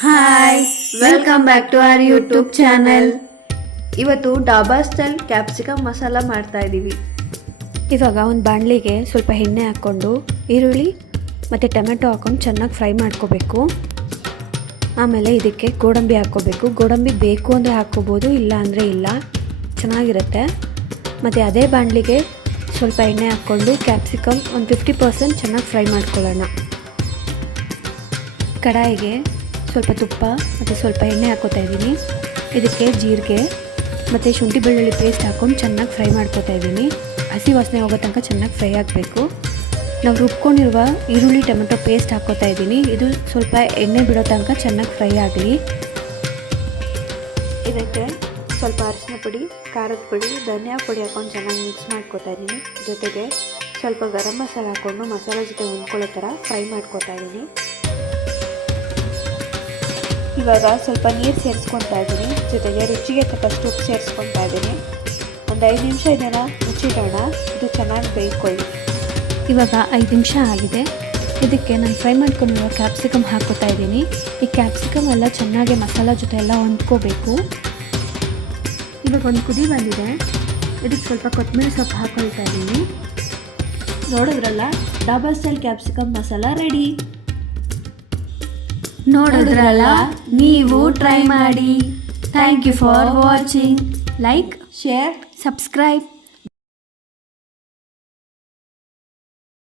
Hi, welcome back to our YouTube channel. ಇವತ್ತು dhaba style capsicum masala ಮಾಡ್ತಾ ಇದ್ದೀವಿ. ಇವಾಗ ಒಂದು ಬಾಣಲಿಗೆ ಸ್ವಲ್ಪ ಎಣ್ಣೆ ಹಾಕ್ಕೊಂಡು ಈರುಳ್ಳಿ ಮತ್ತು ಟೊಮೆಟೊ ಹಾಕ್ಕೊಂಡು ಚೆನ್ನಾಗಿ ಫ್ರೈ ಮಾಡ್ಕೋಬೇಕು. ಆಮೇಲೆ ಇದಕ್ಕೆ ಗೋಡಂಬಿ ಹಾಕ್ಕೋಬೇಕು. ಗೋಡಂಬಿ ಬೇಕು ಅಂದರೆ ಹಾಕ್ಕೋಬೋದು, ಇಲ್ಲ ಅಂದರೆ ಇಲ್ಲ, ಚೆನ್ನಾಗಿರುತ್ತೆ. ಮತ್ತು ಅದೇ ಬಾಣಲಿಗೆ ಸ್ವಲ್ಪ ಎಣ್ಣೆ ಹಾಕ್ಕೊಂಡು ಕ್ಯಾಪ್ಸಿಕಮ್ ಒಂದು 50% ಚೆನ್ನಾಗಿ ಫ್ರೈ ಮಾಡ್ಕೊಳ್ಳೋಣ. ಕಡಾಯಿಗೆ ಸ್ವಲ್ಪ ತುಪ್ಪ ಮತ್ತು ಸ್ವಲ್ಪ ಎಣ್ಣೆ ಹಾಕ್ಕೋತಾ ಇದ್ದೀನಿ. ಇದಕ್ಕೆ ಜೀರಿಗೆ ಮತ್ತು ಶುಂಠಿ ಬೆಳ್ಳುಳ್ಳಿ ಪೇಸ್ಟ್ ಹಾಕ್ಕೊಂಡು ಚೆನ್ನಾಗಿ ಫ್ರೈ ಮಾಡ್ಕೋತಾ ಇದ್ದೀನಿ. ಹಸಿ ವಾಸನೆ ಹೋಗೋ ತನಕ ಚೆನ್ನಾಗಿ ಫ್ರೈ ಆಗಬೇಕು. ನಾವು ರುಬ್ಕೊಂಡಿರುವ ಈರುಳ್ಳಿ ಟೊಮೆಟೊ ಪೇಸ್ಟ್ ಹಾಕ್ಕೋತಾ ಇದ್ದೀನಿ. ಇದು ಸ್ವಲ್ಪ ಎಣ್ಣೆ ಬಿಡೋ ತನಕ ಚೆನ್ನಾಗಿ ಫ್ರೈ ಆಗಲಿ. ಇದಕ್ಕೆ ಸ್ವಲ್ಪ ಅರಿಶಿನ ಪುಡಿ, ಖಾರದ ಪುಡಿ, ಧನಿಯಾ ಪುಡಿ ಹಾಕ್ಕೊಂಡು ಚೆನ್ನಾಗಿ ಮಿಕ್ಸ್ ಮಾಡ್ಕೋತಾ ಇದ್ದೀನಿ. ಜೊತೆಗೆ ಸ್ವಲ್ಪ ಗರಂ ಮಸಾಲ ಹಾಕ್ಕೊಂಡು ಮಸಾಲೆ ಜೊತೆ ಹೊಂದ್ಕೊಳ್ಳೋ ಥರ ಫ್ರೈ ಮಾಡ್ಕೋತಾ ಇದ್ದೀನಿ. ಇವಾಗ ಸ್ವಲ್ಪ ನೀರು ಸೇರಿಸ್ಕೊತಾ ಇದ್ದೀನಿ. ಜೊತೆಗೆ ರುಚಿಗೆ ತಕ್ಕಷ್ಟು ಉಪ್ಪು ಸೇರಿಸ್ಕೊತಾ ಇದ್ದೀನಿ. ಒಂದು 5 ನಿಮಿಷ ಇದನ್ನು ಮುಚ್ಚಿಡೋಣ. ಇದು ಚೆನ್ನಾಗಿ ಬೇಯ್ಕೊಳ್ಳಿ. ಇವಾಗ 5 ನಿಮಿಷ ಆಗಿದೆ. ಇದಕ್ಕೆ ನಾನು ಫ್ರೈ ಮಾಡ್ಕೊಂಡಿರೋ ಕ್ಯಾಪ್ಸಿಕಮ್ ಹಾಕ್ಕೋತಾ ಇದ್ದೀನಿ. ಈ ಕ್ಯಾಪ್ಸಿಕಮ್ ಎಲ್ಲ ಚೆನ್ನಾಗಿ ಮಸಾಲ ಜೊತೆ ಎಲ್ಲ ಹೊಂದ್ಕೋಬೇಕು. ಇವಾಗ ಒಂದು ಕುದಿ ಬಂದಿದೆ. ಇದಕ್ಕೆ ಸ್ವಲ್ಪ ಕೊತ್ತಂಬರಿ ಸೊಪ್ಪು ಹಾಕ್ಕೊಳ್ತಾ ಇದ್ದೀನಿ. ನೋಡಿದ್ರಲ್ಲ, dhaba style capsicum masala ready. ನೋಡಿದ್ರಲ್ಲ, ನೀವು ಟ್ರೈ ಮಾಡಿ. Thank you for watching. Like, share, subscribe.